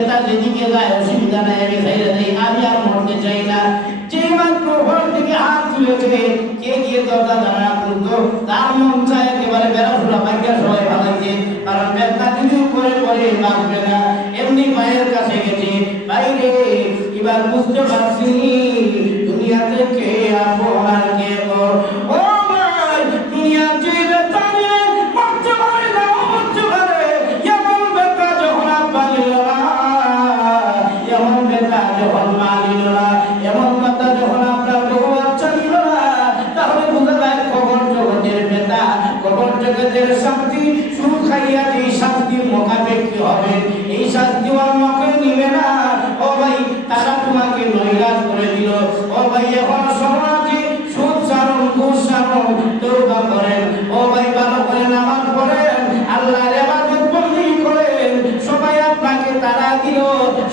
যেদিকে যায় অসুবিধা নাই, আমি খাইলে নেই, আমি আর মরতে চাই না। যে মাত্র ঘর থেকে হাত তুলেছে, কে গিয়ে দরজা জানালা খুলতো, তার মন চায় একেবারে বেড়াশোনা ভাগ্যা সবাই ভালাইছে, কারণ বেদনা যদি উপরে পড়ে বাঁচবে না। এমনি ভাইয়ের কাছে গেছে, বাইরে এবার বুঝতে পারছি দুনিয়াতে কে আপন আর কে পর। ও ভাই, দুনিয়ার যে বেদনা নিয়ে মরতে পারে না, মরতে পারে, এমন বেদনা যখন আব্বা নিল না, এমন বেদনা যখন মা নিল না, এমন বেদনা যখন আপনার বউ বাচ্চা নিল না, তাহলে বোঝা যায় কবর জগতের বেদনা, কবর জগতের শান্তি সুখ খাইয়া যে শান্তির মোকাবেলা কি হবে, এই শান্তি অন্য কেউ নিবে না। ও ভাই, তারা তোমাকে নৈরাশ করে দিল। ও ভাই, এখন সময় আছে, সুদ সারণ, ঘুষ সারণ, তওবা করেন। ও ভাই, ভালো করে নামাজ পড়েন, আল্লাহর ইবাদত বন্দেগি করেন। সবাই আপনাকে তাড়া দিল,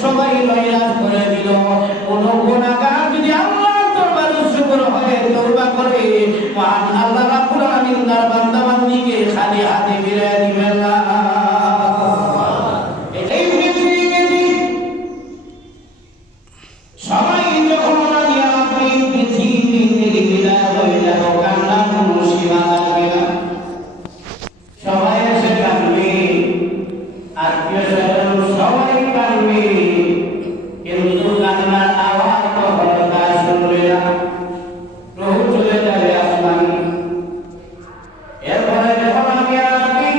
সবাই নৈরাশ করে দিল। কোন গুনাহগার যদি আল্লাহর দরবারে শুকর হয়, তওবা করে, মহান আল্লাহ রাব্বুল আলামিন তার বান্দা-বান্দীকে খালি হাতে ফিরিয়ে দিবেন না। এই পৃথিবীতে সবাই যখন আমি আপনি পৃথিবী থেকে বিদায় হয়ে যাব, কান্নার কোনো সীমা থাকবে না। সবাই এসে কাঁদবে, আত্মীয়-স্বজন সবাই কাঁদবে, কিন্তু কান্নার আওয়াজ কখনো তা শুনবে না। রূহ চলে যাবে আসমানে। এরপরে যখন আমি আপনি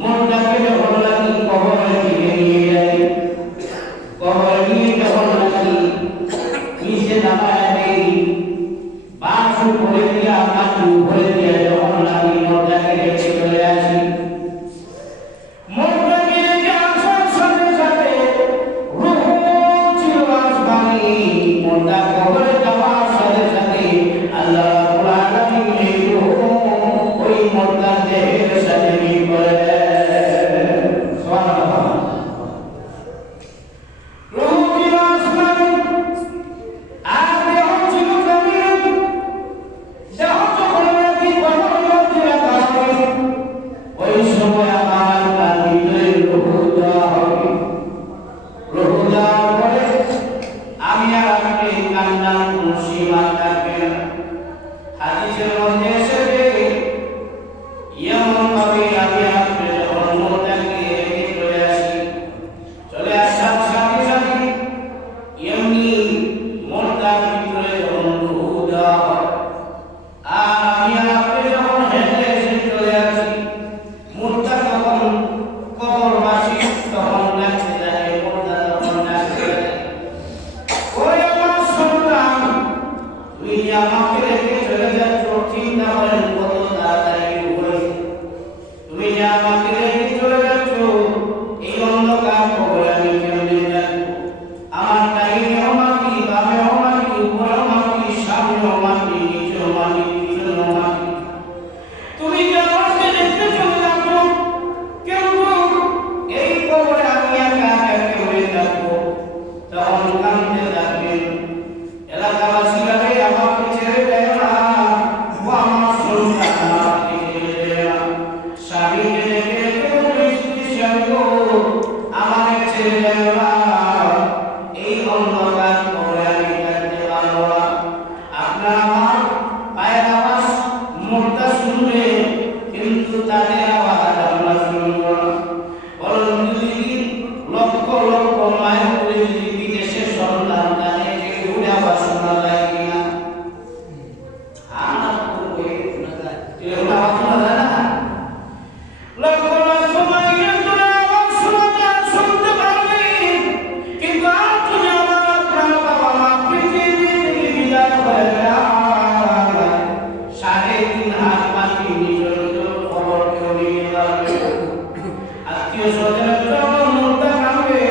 মনটাকে যখন নাকি কবরে নিয়ে যাই, কবরে নিয়ে যখন নাকি নিচে নামায় দেই, বাঁশ উপরে দিয়া মাটি উপরে দিয়া যখন নাকি মনটাকে রেখে চলে আসি, মনটাকে রেখে আসার সাথে সাথে রূহ ছিল আসমানে, মনটা কবরে যাওয়ার সাথে সাথে আল্লাহ রাব্বুল আলামিন এই রূহ ওই মনটার দেহের সাথে মিল করে দেন। সুবহানাল্লাহ। রূহ ছিল আসমানে, আর দেহ ছিল জমিনে। দেহ যখন নাকি কবরের মধ্যে রাখা হবে, ওই সময় আমার আল্লাহর ভিতরে রূহ দেওয়া হবে। রূহ দেওয়ার পরে আমি আর আপনি কান্নার কোনো সীমা থাকবে না। হাদিসের মধ্যে এসেছে, এমন ভাবে আমি আপনি যখন মনটাকে রেখে চলে আসি, চলে আসার সাথে সাথে এমনি মনটার ভিতরে যখন রূহ দেওয়া হয়, আর আমি আর আপনি যখন হেঁটে এসে চলে আসি, মনটা তখন কবরবাসী তখন ডাকতে থাকে, মনটা তখন ডাকতে থাকে, ওই আমার সন্তান, তুই আমাকে রেখে চলে যাচ্ছ, চিন্তা করেন কত তাড়াতাড়ি হয়েছে। তুমি যে আমাকে রেখে চলে যাচ্ছ, এই অন্ধকার কবরে আমি কেমনে থাকবো? আমার ডাইনেও মাটি, বামেও মাটি, উপরেও মাটি, সামনেও মাটি, নিচেও মাটি, পিছনেও মাটি। তুমি যে আমাকে রেখে চলে যাচ্ছ, কিন্তু এই কবরে আমি একা একা কেমনে থাকবো? তখন কাঁদতে থাকবেন, এলাকাবাসীরা আমাকে ছেড়ে দেয় না, ও আমার সন্তান আমাকে ছেড়ে দেয় না। স্বামীকে রেখে রেখে বলবে, স্ত্রী স্বামী গো, আমাকে ছেড়ে দেয় না। এই অন্ধকার কবরে আমি থাকতে পারবো না। আপনারা আমার পায়ের আওয়াজ মোটা শুনবে, কিন্তু তাদের আওয়াজ আমরা শুনবো না। বলুন, যদি লক্ষ লক্ষ মাইল করে যদি বিদেশের সন্তান তাদেরকে উড়ে আওয়াজ শোনা যায় কিনা? আওয়াজ শোনা যায় না। লক্ষ লক্ষ মাইলের দূরে আওয়াজ শোনা যায়, শুনতে পারবে, কিন্তু আজ যদি আমার আপনার বাবা মা পৃথিবী থেকে বিদায় হয়ে যায়, 3.5 হাত মাটি নিজের খবর কেউ নিয়ে যাবে। আত্মীয় স্বজনের জন্য মনটা কাঁদবে।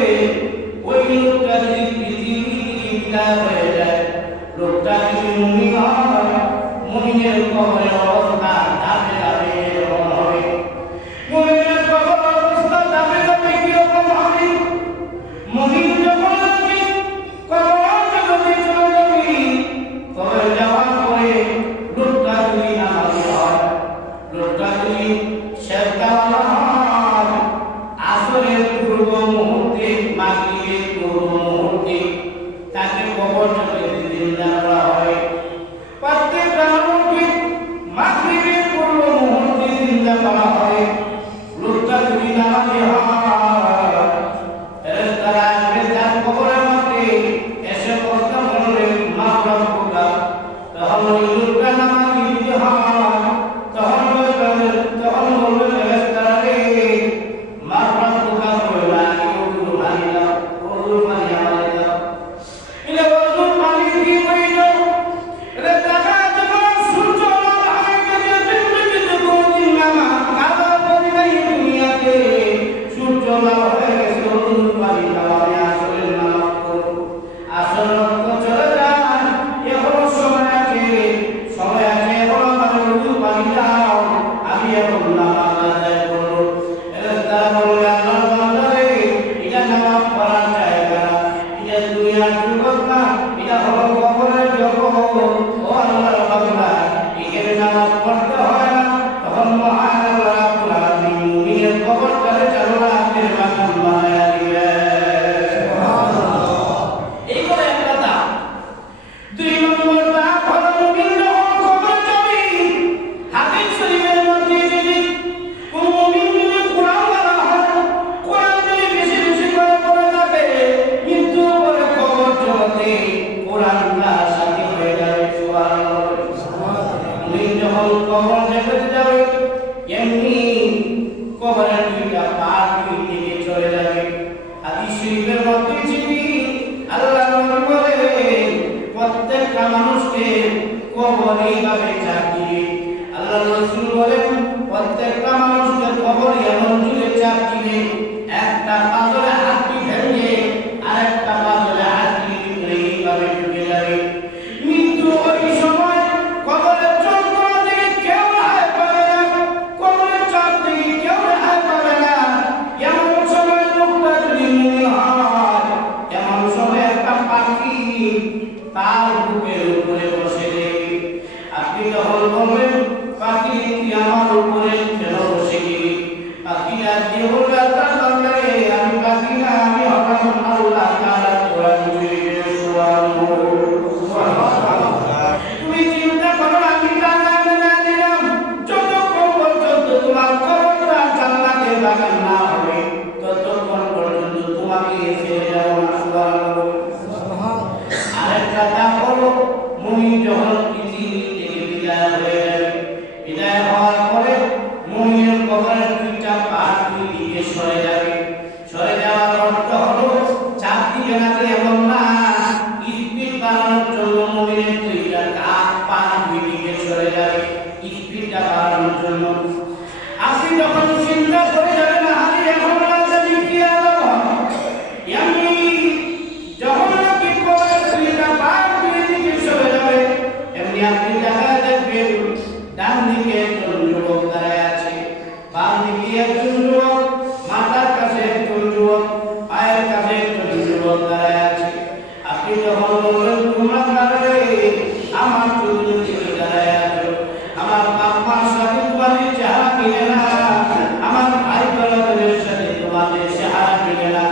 ওই লোকটা যদি পৃথিবী থেকে বিদায় হয়ে যায়, লোকটা যদি মুমিন হয়, মুমিনের কবরের অবস্থা ধাপে ধাপে এরকম হবে। মুমিনের কবরের অবস্থা ধাপে ধাপে কিরকম হবে? মুমিন যখন নাকি কবর জগতে চলে যাবে, কবরে যাওয়ার পরে লোকটা যদি নামাজি হয়, লোকটা যদি সেজদাওয়ালা হয়, আসরের পূর্ব মুহূর্তে পেশাব করার জায়গা না, এটা দুনিয়ার জগৎ না, এটা হলো কবরের জগৎ। ও আল্লাহর বান্দা, এখানে নামাজ পড়তে হয় না, তখন মহান আল্লাহ রাব্বুল আলামিন মুমিনের কবরটারে জান্নাতের বাগান বানায়া দিবেন। সুবহানাল্লাহ। এই করে একটা দাম। দুই নম্বর দাম হলো মুমিন যখন কবরে যাবে, হাদিস শরীফের মধ্যে যদি কোন মুমিন যদি কোরআন পড়া হয়, কোরআন যদি বেশি বেশি করে পড়ে থাকে, মৃত্যুর পরে কবর জগতে কোরআনটা সাথী হয়ে যাবে। সুবহানাল্লাহ। মুমিন যখন কবর জগতে যাবে, এমনি কবরের দুইটা পা দুই দিকে চলে যাবে। হাদিস শরীফের মধ্যে যদি আল্লাহ নবী বলেন, প্রত্যেকটা মানুষকে কবর এইভাবে চাপ দিবে। আল্লাহ রাসূল বলেন, প্রত্যেকটা মানুষকে কবর এমন জুড়ে চাপ দিবে, একটা পাথরে হাতটি ভেঙে আরেকটা পাথরে হাতটি ভিতরে এইভাবে ঢুকে যাবে। মৃত্যু ওই সময় কবরের যন্ত্রণা থেকে কেউ রেহাই পাবে না, কবরের চাপ থেকে কেউ রেহাই পাবে না। এমন সময় লোকটা যদি মুমিন হয়, এমন সময় একটা পাখি তার বুকের উপরে বসে দেখবে। আপনি যখন বলবেন, পাখি তুই আমার উপরে কেন বসে গেলি, পাখিটা দিয়ে বলবে, আল্লাহ বান্দারে, আমি পাখি না, আমি হলাম আল্লাহ তাআলা কোরআন শরীফের সুবহানাল্লাহ। তুমি চিন্তা করো, আমি টাকা না দিলাম, যতক্ষণ পর্যন্ত তোমার কবরটা জান্নাতের বাগান না হবে, ততক্ষণ পর্যন্ত তোমাকে ছেড়ে যাব না। সুবহানাল্লাহ। আরেকটা দাম হলো, মুমিন যখন পৃথিবী থেকে বিদায় হয়ে যাবে, বিদায় হওয়ার পরে মুমিনের কবরের দুইটা পা দুই দিকে সরে যাবে। সরে যাওয়ার অর্থ হলো চাপ দিবে না, এমন না, স্পিড বাড়ানোর জন্য মুমিনের দুইটা কাঁধ পা দুই দিকে সরে যাবে, স্পিডটা বাড়ানোর জন্য। আপনি যখন চিন্তা করে যাবেন, আরে এখন রাতে কি আলাদা, এমনি যখন আপনি কবরের দুইটা পা দুই দিকে সরে যাবে, এমনি আপনি দেখা দেখবেন ডান দিকে একজন যুবক দাঁড়ায় আছে, বাম দিকে একজন যুবক, মাথার কাছে একজন যুবক, পায়ের কাছে একজন যুবক দাঁড়ায় আছে। আপনি যখন বলবেন, তোমরা দাঁড়ালে, আমার চতুর্দিকে দাঁড়ায় আছো, আমার বাপ মার সাথে তোমাদের চেহারা মিলে না, আমার ভাই বোনদের সাথে তোমাদের চেহারা মিলে না,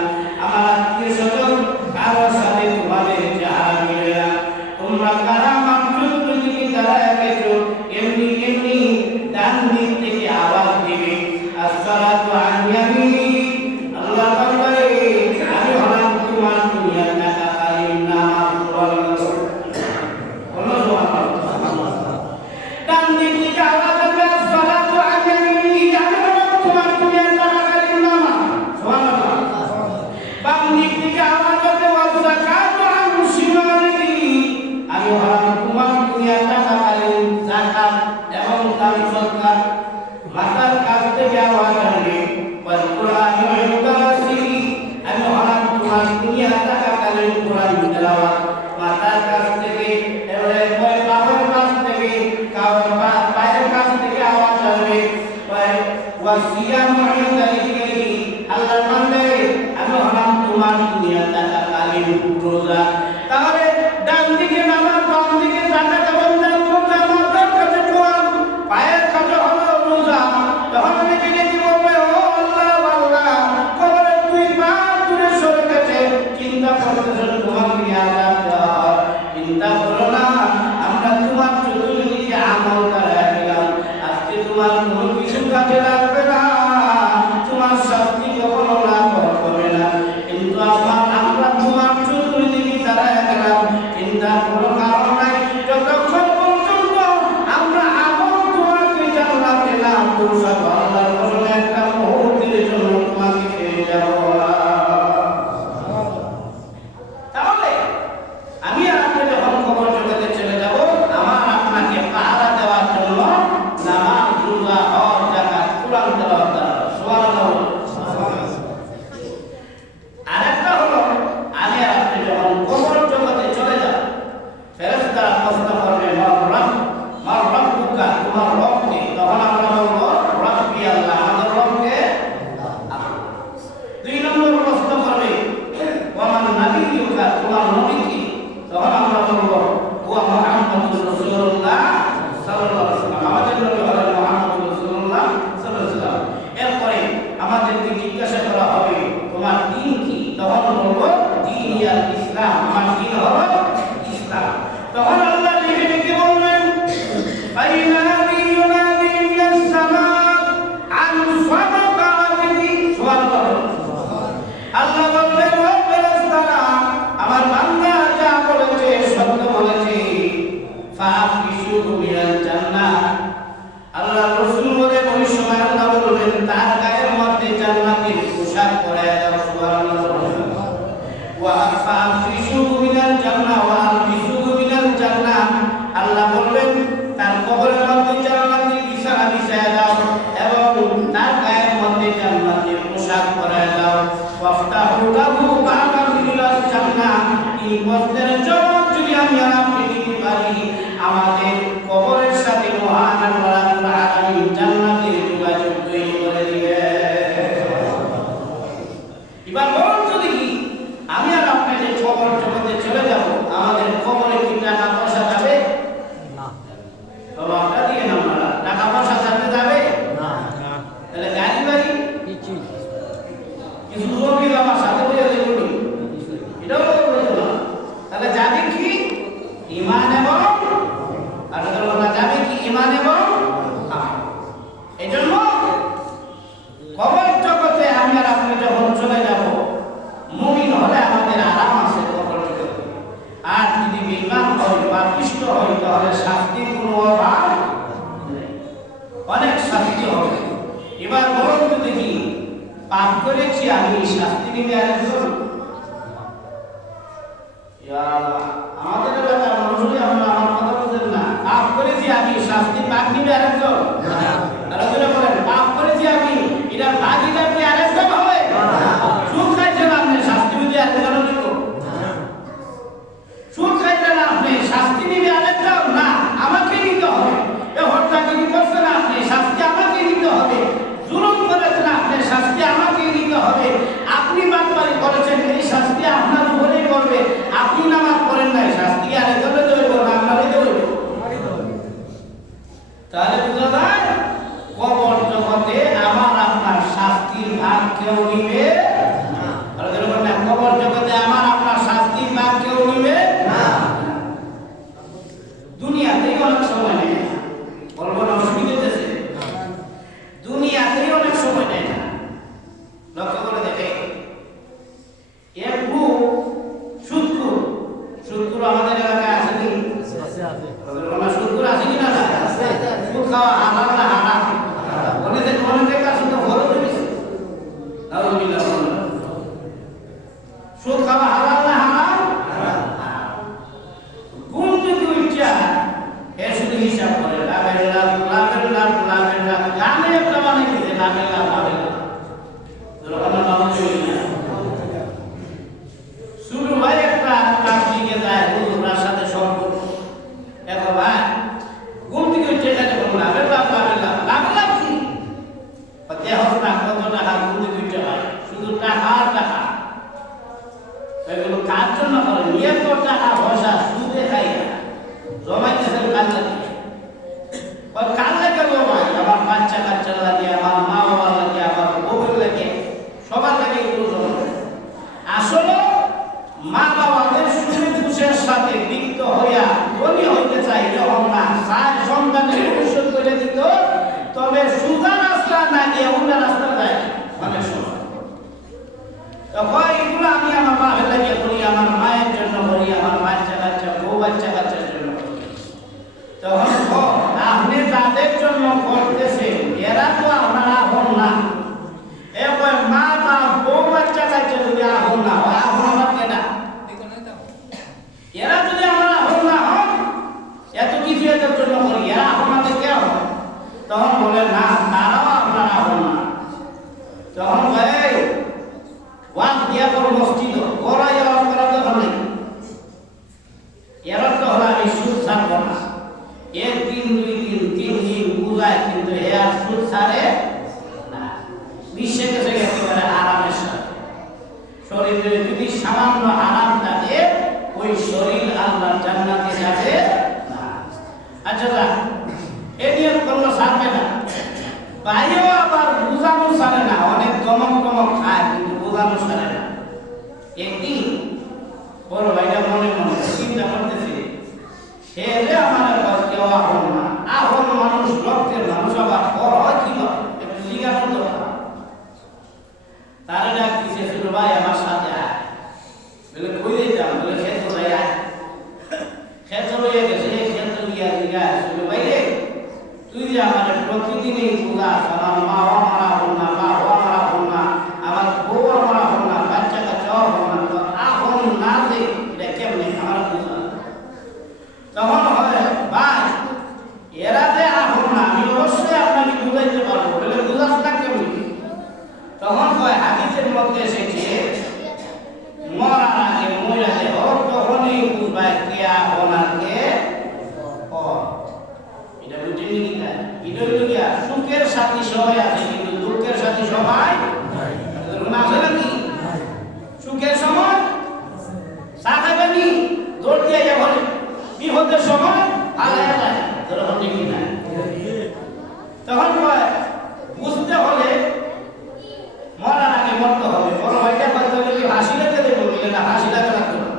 আমার আত্মীয় স্বজন কারোর সাথে তোমাদের চেহারা মিলে না, তোমরা কারা আমার চতুর্দিকে দাঁড়ায় গেছো, এমনি এমনি ডান দিক থেকে আওয়াজ দিবে, আসসালাতু আন ইয়ামিনি, আল্লাহ বান্দারে, আমি হলাম তোমার দুনিয়ার টাকাকালীন নামাজ পড়ানো। ডান দিক থেকে আওয়াজ হবে, আসসালাতু আন ইয়ামিনি, আমি হলাম তোমার দুনিয়ার টাকাকালীন নামাজ। সুবহানাল্লাহ। বাম দিক থেকে আওয়াজ হবে, ওয়াযাকাতু আন শিমালি, আমি হলাম তোমার দুনিয়ার টাকাকালীন যাকাত এবং দান সদকা। মাথার কাছ থেকে আওয়াজ আসবে, ওয়াল কুরআনু ইনদারাসি, আমি হলাম তোমার দুনিয়ার টাকাকালীন কোরআন তেলাওয়াত। মাথার কাছ থেকে এবারে পায়ের কাছ থেকে পায়ের কাছ থেকে আওয়াজ আসবে, ওয়াসিয়ামু ইনদারিহি, আল্লাহর বান্দা, আমি হলাম তোমার দুনিয়ার টাকাকালীন রোজা। তাহলে ডান দিকে নামাজ, বাম দিকে যাকাত এবং দান সদকা, মাথার কাছে কোরআন, পায়ের কাছে হলো রোজা। তখন আমি কি বলবো, ও আল্লাহ বান্দা, কবরের দুই পা দূরে সরে গেছে, চিন্তা করতেছ তোমাকে আযাব দেওয়া হয়, চিন্তা করো না, আমরা তোমার চতুর্দিকে আমল করায় দিলাম, আজকে তোমার কোনো কিছু কাজে লাগবে না, তোমার শাস্তি কখনো লাভ হবে না, কিন্তু আমরা তোমার চতুর্দিকে দাঁড়ায় গেলাম, চিন্তার কোনো কারণ নাই, যতক্ষণ পর্যন্ত আমরা আমল তোমাকে জান্নাতে না পৌঁছাবো, আল্লাহর কসম একটা মুহূর্তের জন্য তোমাকে ছেড়ে যাব না। তাহলে তখন বলবো দিনিয়াল ইসলাম, আমার দিন হলো ইসলাম। তখন আল্লাহ লিখে লিখে বলবেন ফাইনালি ইউনাদি মিনাস সামা আন সাদাকা আবদি, সুবহানাল্লাহ। আল্লাহ বলবেন ও ফেরেশতারা, আমার বান্দা যা বলেছে সত্য বলেছে, ফাফিশু মিনাল জান্নাহ। আল্লাহ রাসূল বলে ওই সময় আল্লাহ বলবেন তার গায়ের মধ্যে জান্নাতের পোশাক পরায়া দাও, সুবহানাল্লাহ। ওয়া ফাফিশু মিনাল জান্নাহ ওয়া আলবিসু মিনাল জান্নাহ। আল্লাহ বলবেন তার কবরের মধ্যে জান্নাতের বিছানা বিছায়া দাও এবং তার গায়ের মধ্যে জান্নাতের পোশাক পরায়া দাও। ওয়াফতাহু লাহু বাবান ইলাল জান্নাহ। এই বস্তের জবাব যদি আমি আর আপনি দিতে পারি, আমাদের কবরের সাথে মহান আল্লাহ রাব্বুল আলামিন জান্নাতের যোগাযোগ তৈরি করে দিবে। এবার বলুন তো দেখি, আমি আর আপনি যে কবর জগতে চলে যাব, আমাদের কবরে কি টাকা পয়সা যাবে? না। বাবাটা দিয়ে না, আমরা টাকা পয়সা যাবে যাবে না। তাহলে গাড়ি বাড়ি কিছু জমি আমার সাথে বলে দেবো, এটাও বলতে না। তাহলে যাবে কি ঈমান এবং আর যাবে কি ঈমান এবং এই জন্য কবর জগতে আমি আর আপনি যখন চলে যাব, মুমিন হলে আমাদের আরাম আছে কবর জগতে। আর যদি বেঈমান হই বা পিষ্ট হই, তাহলে শাস্তির কোনো অভাব নেই, অনেক শাস্তি হবে। এবার বলুন তো দেখি, পাপ করেছি আমি, শাস্তি নিবে আরেকজন? আমাদের এলাকার মানুষই আমরা আমার কথা বুঝেন না। পাপ করেছি আমি, শাস্তি পাপ নিবে আরেকজন? তারা বলেন পাপ করেছি আমি, এটা ভাগিদার কি আরেকজন হবে? সুদ খাইছেন আপনি, শাস্তি নিবে আরেকজন নিব? সুদ খাইছেন আপনি, শাস্তি নিবে আরেকজন? না, আমাকে নিতে হবে। এ হত্যাগিরি করছেন আপনি, শাস্তি আমাকে নিতে হবে। জুলুম করেছেন আপনি, শাস্তি আমাকে নিতে হবে। আপনি বাটপারি করেছেন, এই শাস্তি আপনার উপরেই করবে। আপনি নামাজ পড়েন নাই, শাস্তি আরেকজনে দেব না, আপনারই দেব। তাহলে বুঝা যায় কবর জগতে আমার আপনার শাস্তির ভাগ কেউ নিবে না। কবর জগতে আমার আপনার শাস্তির ভাগ কেউ নিবে না। দুনিয়াতেই অনেক সময় নেই, বলবো না অসুবিধা হচ্ছে, দুনিয়াতেই অনেক সময় নেয় না। লক্ষ্য করে দেখে একটু সুদকুর আমাদের এলাকায় আছে কি? সুদকুর আছে কি না? সুদ খাওয়া হারাম না হারাম? অনেকের কাছে তো ভালো জিনিস। সুদ খাওয়া হারাম না হারাম? কোন যদি উঠা এর শুধু হিসাব করে লাভের লাভ লাভের লাভ লাভের লাভ, গানে একটা মানে কি লাভের লাভ লাভের লাভ। শুরু হয় একটা কাজ লিখে যায়, ওনার সাথে সম্পর্ক। দেখো ভাই, ঘুম থেকে উঠে গেছে লাভের লাভ লাভের লাভ, লাভের লাভ কি? দেহ না কত টাকা ঘুম থেকে উঠে হয়, শুধু টাকা আর টাকা। এগুলো কার জন্য করে? নিয়ে তো টাকা পয়সা সুদে খাই না, জমাইতেছেন কাজ লাগে। কার লাগে জমাই? আমার বাচ্চা কাচ্চার লাগে, আমার মা বাবার লাগে, আমার বউয়ের লাগে, সবার লাগে এগুলো জমাই। আসলে মা বাবাদের সুখে খুশের সাথে লিপ্ত হইয়া ধনী হইতে চাই যখন না চায় সন্তানের ভবিষ্যৎ করে দিত, তবে সুজা রাস্তা না গিয়ে অন্য রাস্তা যায় অনেক সময়। এগুলো আমি আমার বাপের লাগিয়ে করি, আমার মায়ের জন্য করি, আমার বাচ্চা কাচ্চা বউ বাচ্চা কাচ্চার জন্য করি। তখন আপনি তাদের জন্য করতেছেন, এরা তো আপনার আপন না। এরপর মা বাপ বউ বাচ্চা কাচ্চা যদি আপন না হয়, আপন আমার কেনা? এরা যদি আমরা আপন না হয়, এত কিছু এদের জন্য করি, এরা আপনাদের কে হবে? তখন বলে না, তারাও আপনার আপন না। তখন ভাই ওয়াজ দিয়া করো মসজিদ, ওরা ওয়াজ করা দরকার নেই। এর অর্থ হলো আমি সুদ ছাড়বো না। একদিন দুই দিন তিন দিন বুঝায়, কিন্তু এ আর সুদ ছাড়ে না। বিশ্বে গেছে একেবারে আরামের সাথে। শরীরে যদি সামান্য আরাম থাকে, ওই শরীর আল্লাহ জান্নাতে যাবে না। আচ্ছা যা, এ নিয়ত করলো ছাড়বে না, বাইরেও আবার বুঝানো ছাড়ে না। অনেক চমক টমক খায়, কিন্তু বোঝানো ছাড়ে না। একদিন বড় ভাইটা মনে মনে চিন্তা করতেছে, সে যে আমার কেউ আহন না, আহন মানুষ রক্তের মানুষ আবার বড় হয় কি একটু জিজ্ঞাসা দরকার। তারা ডাক দিছে, ছোট ভাই আমার সাথে আয়। বলে কই যেতাম? বলে ক্ষেত্র ভাই আয়। ক্ষেত্র লইয়া গেছে, ক্ষেত্র গিয়া জিজ্ঞাসা, ছোট ভাই রে তুই যে আমার প্রতিদিনই বুঝাস, আমার মা মারা হল না, বাবা মারা হল না, আমার বউ মারা হল না, বাচ্চা কাচ্চাও হল না, তো আহন না যে এটা কেমনে আমার বুঝা? তখন হয় ভাই এরা যে আহন না, আমি অবশ্যই আপনাকে বুঝাইতে পারবো। বলে বুঝাস না কেমনি? তখন হয় হাদিসের মধ্যে এসেছে, মরার আগে মহিলা দেহ তখনই বুঝবাই কে আহন আর কে পর। এটা বুঝেনি কিনা? এটা হইল গিয়া সুখের সাথী সবাই আছে, কিন্তু দুঃখের সাথী সবাই আছে নাকি? সুখের সময় চা খাইবেনি দৌড় দিয়ে যাবেন, বিপদের সময় আলাদা যায় তখন দেখি না। তখন বুঝতে হলে মরার আগে মরতে হবে। বড় ভাইটা বলতে হলে কি হাসি লাগতে দেবো? বলে না, হাসি লাগা লাগতো না।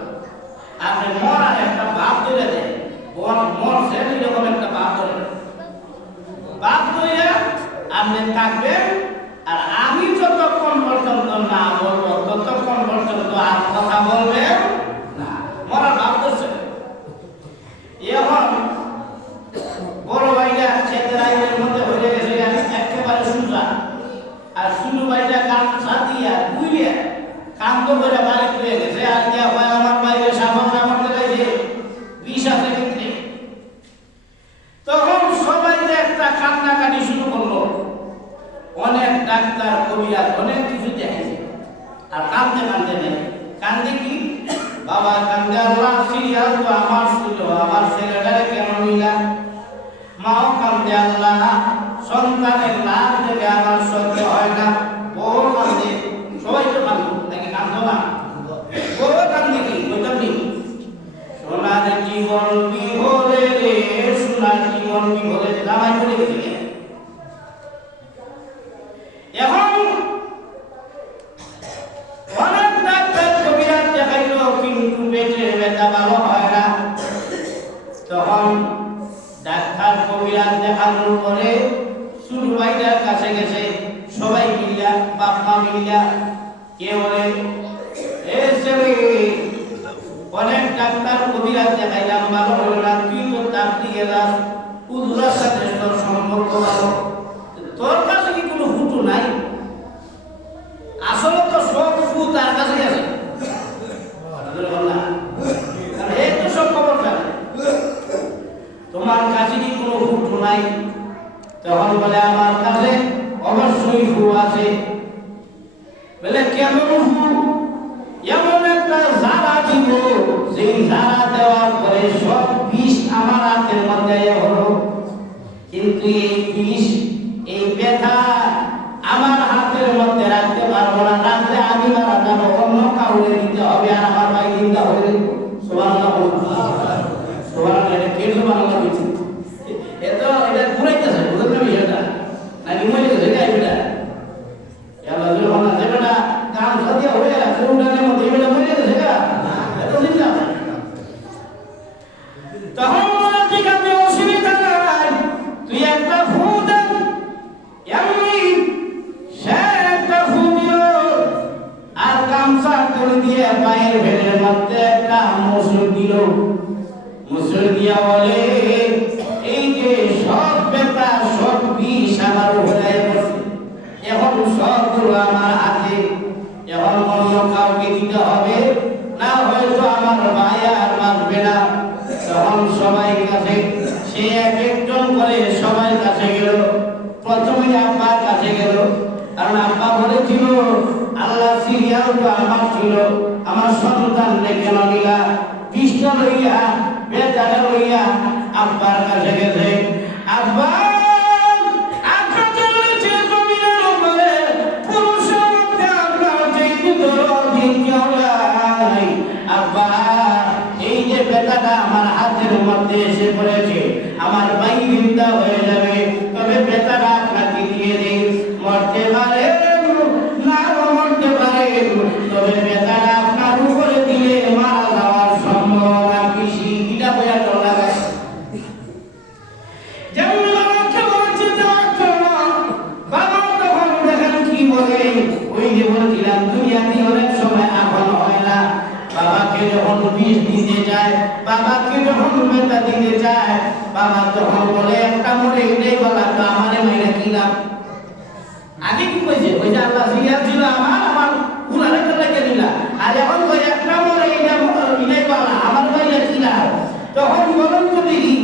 আপনি মরার একটা ভাব ধরে দেন, মরছে এরকম একটা ভাব ধরে বাপ ধরে আপনি থাকবেন। আর আমি যতক্ষণ পর্যন্ত না বলবো ততক্ষণ পর্যন্ত আর কথা বলবেন না। মরার ভাব ধরছে। এখন বড় ভাইটা ক্ষেতের আইনের মধ্যে হয়ে গেছে একেবারে সুজা, আর শুনু ভাইটা গামছা দিয়া বুঝিয়া কান্দ করে বাড়ি হয়ে গেছে। আর দিয়া হয় আমার বাইরে সাবান সাবান দেখাইছে, বিষ আছে ভিতরে। তখন সবাই একটা কান্নাকাটি শুরু করলো। অনেক ডাক্তার কবিরাজ অনেক কিছু দেখাইছে, আর কান্দে কান্দে নেই। কান্দে কি? বাবা কান্দে আল্লাহ সিরিয়াল তো আমার ছিল, আমার ছেলেটারে কেন নিলা? মাও কান্দে আল্লাহ সন্তানের লাভ থেকে আমার সহ্য হয় না। বউ কান্দে, সবাই তো কান্দো নাকি? কান্দো না? বউ কান্দে কি? ওইটা কি? সোনার জীবন বিহলে রে, সোনার জীবন বিহলে জামাই করে গেছে। এখন অনেক ডাক্তার কবিরাজ দেখাইল, কিন্তু পেটের ব্যথা ভালো হয় না। তখন ডাক্তার কবিরাজ দেখানোর পরে ছোট ভাইটার কাছে গেছে, সবাই মিলিয়া, বাপ মা মিলিয়া। কে বলে এ ছেলে অনেক ডাক্তার কবিরাজ দেখাইলাম, ভালো হলো না, তুই তো তার দিকে যাস, উদুরার সাথে তোর সম্পর্ক ভালো, তোর কাছে কি কোনো ফুটু নাই? আসলে তো সব ফু তার কাছে আছে, এই তো সব খবর জানে, তোমার কাছে কি কোনো ফুটু নাই? তখন বলে আমার কাছে অবশ্যই ফু আছে। বলে কেমন ফু? এমন একটা জারা দিব, সেই জারা দেওয়ার পরে সব বিষ আমার হাতের মধ্যে হলো, কিন্তু এই বিষ, এই ব্যথা আমার হাতের মধ্যে রাখতে পারবো না। রাখলে আমি মারা যাবো, অন্য কাউকে দিতে হবে, আর আমার ভাই দিতে হবে। সুবহানাল্লাহ, সুবহানাল্লাহ। এটা কে সুবহানাল্লাহ বলছে? এত এটা ঘুরাইতেছে, বুঝতে পারবি? এটা নাকি মরে গেছে গাই বেটা, আল্লাহ সুবহানাল্লাহ। যে বেটা কাম সাদিয়া হয়ে গেছে উঠানের মধ্যে, এই বেটা মরে গেছে গা, এত চিন্তা। তখন বলে ঠিক আছে, অসুবিধা নাই, তুই একটা ফু দেন। এমনি সে একটা ফু দিল, আর গামছা করে দিয়ে পায়ের ভেড়ের মধ্যে একটা মুসুর দিল। মুসুর দিয়া বলে এই যে সব ব্যথা, সব বিষ আমার উপরে বসে, এখন সবগুলো আমার হাতে, এখন অন্য কাউকে দিতে হবে না, হয়তো আমার ভাই আর বাঁচবে না। তখন সবাই কাছে সে এক একজন করে সবাই কাছে গেল। প্রথমে আব্বার কাছে গেল, কারণ আব্বা বলেছিল আল্লাহ সিরিয়াল তো আমার ছিল, আমার সন্তান কেন নিলা? বিষটা লইয়া, বেচারা লইয়া আব্বার কাছে গেছে। আব্বা আমার হাতের মধ্যে এসে পড়েছে, আমার ভাই জিন্দা হয়ে যাবে, তবে বেচারা আপনাকে দিয়ে দিন। মরতে পারে না মরতে পারে, তবে বেচারা আপনার বিষ দিতে যায়, বাবাকে যখন বেতা দিতে যায়, বাবা যখন বলে একটা মরে গেলেই বলা তো আমারে মাইরা কি লাভ। আগে কি কইছে ওই যে আল্লাহ জিয়ার ছিল আমার গুনারে লাগে দিলা, আর এখন কই একটা মরে এটা ইলাই বলা আমার মাইরা কি লাভ। তখন বলেন তো দেখি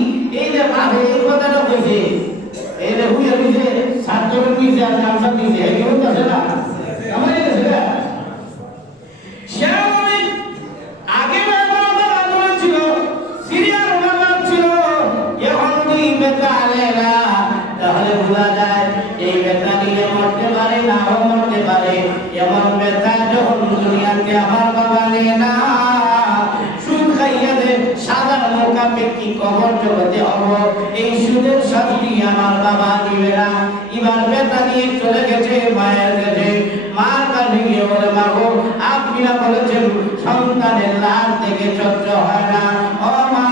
এই যে ভাবে এই কথাটা কইছে এই যে হুইয়া দিছে সাতজন দিছে আর কামসা দিছে এই কেউ তো আছে না আমারই আছে না। সেরামনি আগে বাবা আন্দোলন ছিল, সিরিয়ার বাবা ছিল, এখন দুই বেটা আলেনা, তাহলে বোঝা যায় এই বেটা নিয়ে মরতে পারে নাও মরতে পারে। এমন বেটা যখন দুনিয়াতে আমার বাবা নেয় না, সুদ খাইয়া দে সাদা নৌকা ব্যক্তি কবর জগতে হব, এই সুদের শাস্তি আমার বাবা নিবে না। এবার বেটা নিয়ে চলে গেছে মায়ের কাছে, মার কাছে গিয়ে বলে মা গো আপনি না বলেছেন সন্তানের লাশ থেকে সহ্য হয় না, ও মা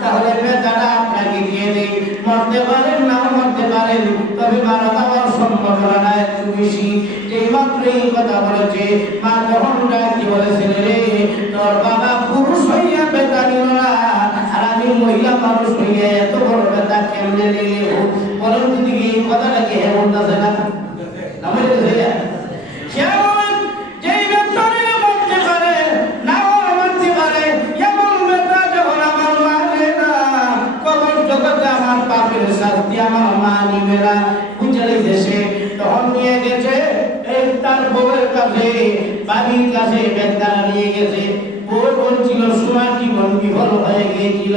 তাহলে বেটাটা আপনাকে দিয়ে দিই, মরতে পারেন নাও মরতে পারেন, তবে মারা যাওয়ার সম্ভাবনা একটু বেশি। এইমাত্র এই কথা বলেছে মা যখন ডাকি বলেছিল রে তোর বাবা পুরুষ হইয়া বেটা নিল না, আর আমি মহিলা মানুষ হইয়া এত বড় বেটা কেমনে নিলে বলেন যদি এই কথাটাকে হ্যাঁ বলতেছে না আমার যেই বেটা নিলে মরতে পারে নাও মরতে পারে, এমন বেটা যখন আমার মানে না কবর জগতে আমার পাপের শাস্তি আমার মা নিবে না, বুঝে লেগেছে। তখন নিয়ে গেছে এই তার বউয়ের কাছে, বাবির কাছে বেটারা নিয়ে গেছে। বউ বলছিল সোনার জীবন বিফল হয়ে গিয়েছিল,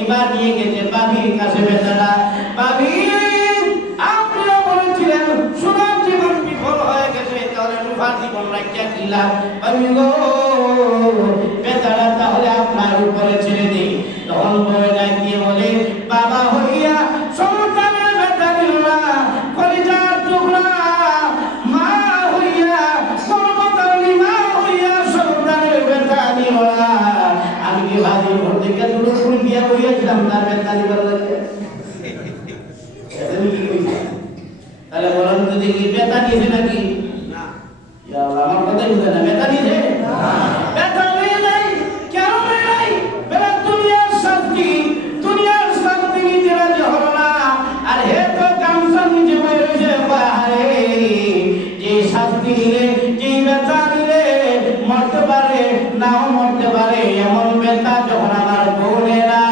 এবার নিয়ে গেছে বাবির কাছে বেটারা। বাবি আপনিও বলেছিলেন সোনার জীবন বিফল হয়ে গেছে, তাহলে রূপার জীবন রাখিয়া কি লাভ। বাবি গো বেটারা তাহলে আপনার উপরে ছেড়ে দিই। তখন বউ ডাক দিয়ে বলে বাবা হইয়া সন্তানের বেটা দিল না, কলিজার টুকরা মা হইয়া সর্বদানি মা হইয়া সন্তানের বেটা দিল না। আমি কি ভাবি ঘর থেকে দুটো করে বিয়া হইয়াছিলাম তার বেটা দিবার লাগে, তাহলে বলেন তো দেখি বেটা দিয়েছে নাকি না? আমার কথাই বুঝে না, বেটা দিয়েছে বেটা নেই নাই কেন নাই? বেটা দুনিয়ার শান্তি নিতে রাজি হলো না, আর হে তো কামসা নিজে বলেছে বাহারে যে শাস্তি নিলে যে বেটা নিলে মরতে পারে নাও মরতে পারে, এমন বেটা যখন আমার বউলে না,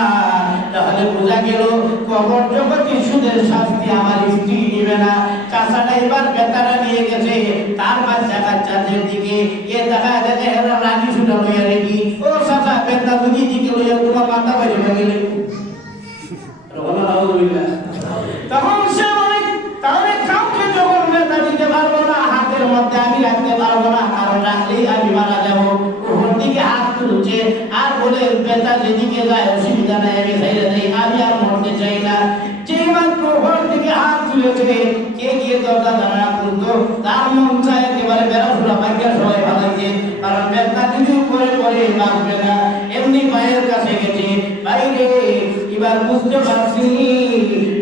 তাহলে বোঝা গেল কবর জগতে সুদের শাস্তি আমার স্ত্রী নিবে না। চাষাটা এবার বেটারা নিয়ে গেছে তার বাচ্চা কাচ্চাদের দিকে, এ দেখা দেখে এরা রানী সুটা লইয়া রেখি, ও চাষা বেটা দুই দিকে লইয়া তোমার মাথা বাইরে গেলে তখন সে অনেক তাহলে কাউকে যখন বেটা দিতে পারবো না, হাতের মধ্যে আমি রাখতে পারবো না, কারণ রাখলেই আমি মারা যাবো। ওর দিকে হাত তুলছে আর বলে বেটা যেদিকে যায় অসুবিধা নাই আমি ছেড়ে দেই, আমি আর মরতে চাই না। যেই মাত্র ওর দিকে হাত তুলেছে কে গিয়ে দরজা জানা করতো, তার মন চায় একেবারে বেড়াশোনা ভাগ্যা সবাই ভালাইছে, কারণ বেটা দিদি উপরে পরে বাঁচবে না। এমনি ভাইয়ের কাছে গেছে, বাইরে এবার বুঝতে পারছি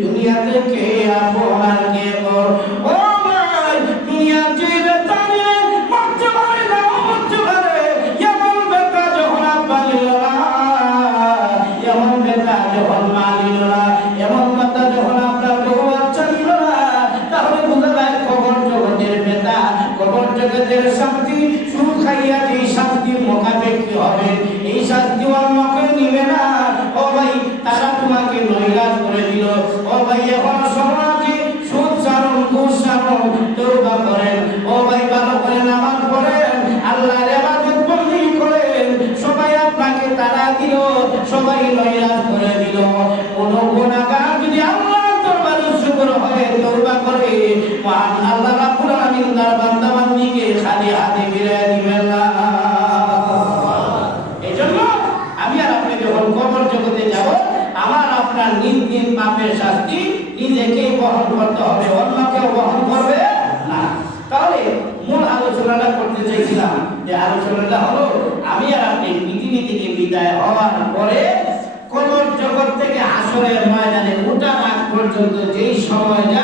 দুনিয়াতে কে আপন আর কে পর। ও ভাই দুনিয়ার যে বেটা নিয়ে মরতে পারে না মরতে পারে, এমন বেটা যখন আব্বা নিল না, এমন বেটা যখন মা নিল না, এমন বেটা যখন আপনার বউ বাচ্চা নিল না, তাহলে বোঝা যায় কবর জগতের বেটা কবর জগতের শান্তি শুরু খাইয়া যেই শান্তির মোকাবেকি হবে এই শান্তি অন্য কেউ নিবে না। ও ভাই তারা তোমাকে নৈরাশ করে দিল, ও ভাই এখন সময় আছে সুদ ছাড়ুন ঘুষ ছাড়ুন তওবা করেন, ও ভাই ভালো করে নামাজ পড়েন, আল্লাহর ইবাদত বন্দেগি করেন। সবাই আপনাকে তারা দিল, সবাই নৈরাশ করে দিল। কোন গুনাহগার যদি আল্লাহর দরবারে শুকর হয় তওবা করে, মহান আল্লাহ রাব্বুল আলামিন তার বান্দা বান্দীকে খালি হাতে ফিরিয়ে দিবেন না। এজন্য আমি আর আপনি যখন কবর জগতে যাব, আমার আপনার নিজ নিজ পাপের শাস্তি নিজেকেই বহন করতে হবে, অন্য কেউ বহন করবে না। তাহলে মূল আলোচনাটা করতে চাইছিলাম, যে আলোচনাটা হলো আমি আর আপনি পৃথিবী থেকে বিদায় হওয়ার পরে কবর জগৎ থেকে হাসরের ময়দানে ওঠার আগ পর্যন্ত যেই সময়টা,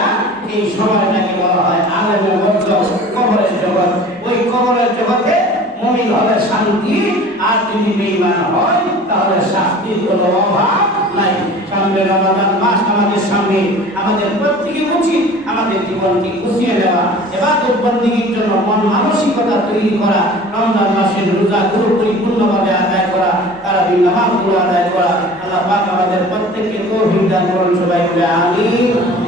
এই সময়টাকে বলা হয় আলেমের মধ্যে কবরের জগৎ। ওই কবরের জগতে মুমিন হবে শান্তি, আর যদি বেঈমান হয় তাহলে শাস্তির কোনো অভাব নাই। সামনে রমাদান মাস আমাদের সামনে, আমাদের প্রত্যেকের উচিত আমাদের জীবনকে গুছিয়ে নেওয়া, ইবাদত বন্দেগীর জন্য মন মানসিকতা তৈরি করা, রমজান মাসের রোজাগুলো পরিপূর্ণভাবে আদায় করা, তারাবির নামাজগুলো আদায় করা। আল্লাহ পাক আমাদের প্রত্যেককে তৌফিক দান করুন, সবাই বলে আমিন।